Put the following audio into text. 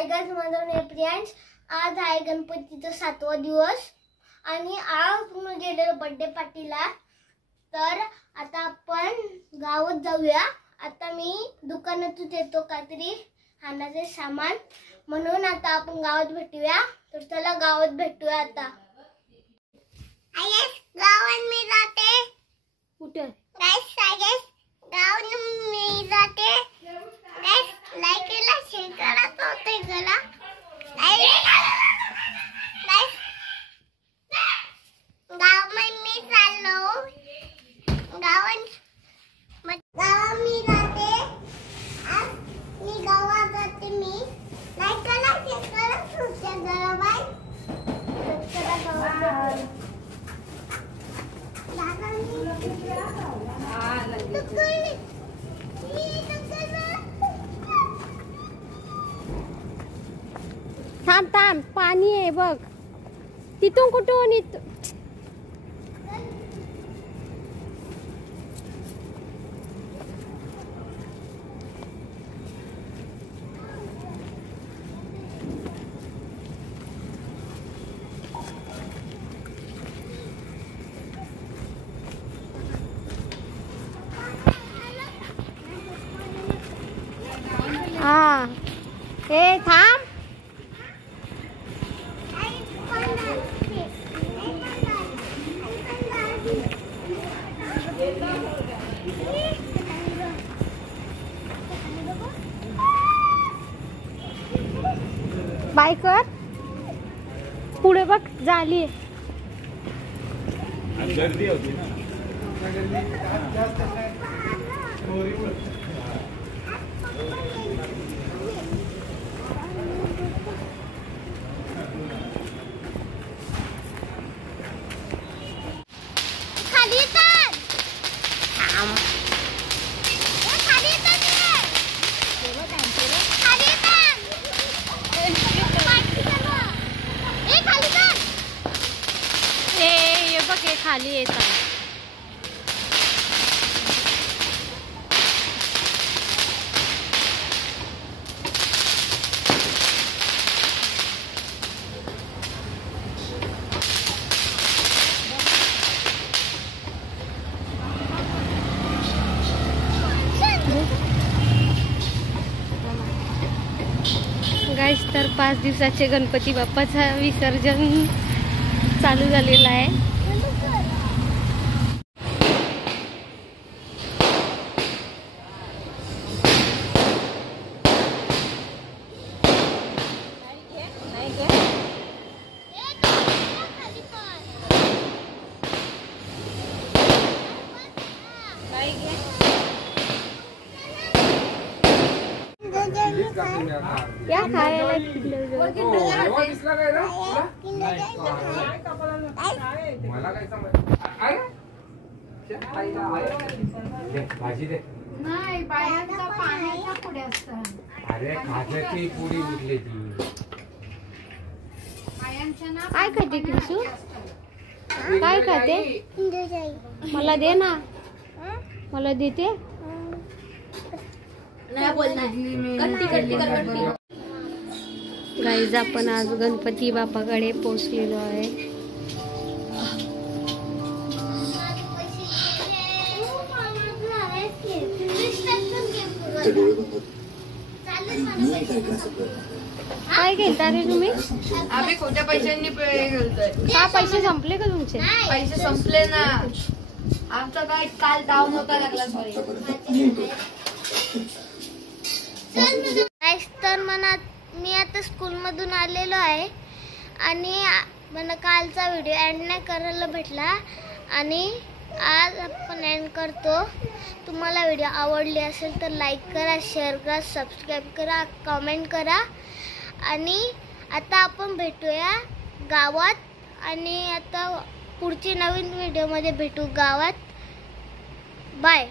Hi guys, माझं नाव प्रियांश। आज आहे गणपतीचा 7वा दिवस आणि आज मी गेलेलो बर्थडे पार्टीला। तर आता आपण गावात जाऊया। आता मी दुकानातून येतो काहीतरी खाण्याचे सामान, म्हणून आता आपण गावात भेटूया। तर चला गावात भेटूया आता। गावात मी जाते। कुठे गाइस? गावात मी जाते। गाइस लाईकला शेअर करा तो गला। गाइस गाव में मी चाललो। गावात मी जाते। आज मी गावात जाते। मी लाईकला शेअर करा तुझ्या गला बाय। चला गावात थांब थांब, पाणी आहे बघ तिथून। कुठून हा हे थांब। बाय कर, पुढे बघ झाली। गर्दी होती ना। खाली येतात। गाइस, तर 5 दिवसाचे गणपती बाप्पाचा विसर्जन चालू झालेला आहे। क्या खायला भाजी दे नाही, बायांचा पाण्याच्या पुढे असतात। अरे खाण्याची पुडी उरली ती। काय खाते कृषू? काय खाते? मला दे ना, मला देते। गाईज, आपण आज गणपती बाप्पाकडे पोहोचलेलो आहे। काय घेता रे तुम्ही? आम्ही खोट्या पैशांनी घेतोय। का पैसे संपले का तुमचे? पैसे संपले ना, आमचा काय काल डाऊन होता लागला। सॉरी। तर मी आता स्कूल मधून आलेलो आहे आणि मला कालचा व्हिडिओ एंड नाही करायला भेटला आणि आज आपण एंड करतो। तुम्हाला व्हिडिओ आवडली असेल तर लाईक करा, शेअर करा, सबस्क्राईब करा, कमेंट करा आणि आता आपण भेटूया गावात आणि आता पुढची नवीन व्हिडिओ मध्ये भेटू गावात। बाय।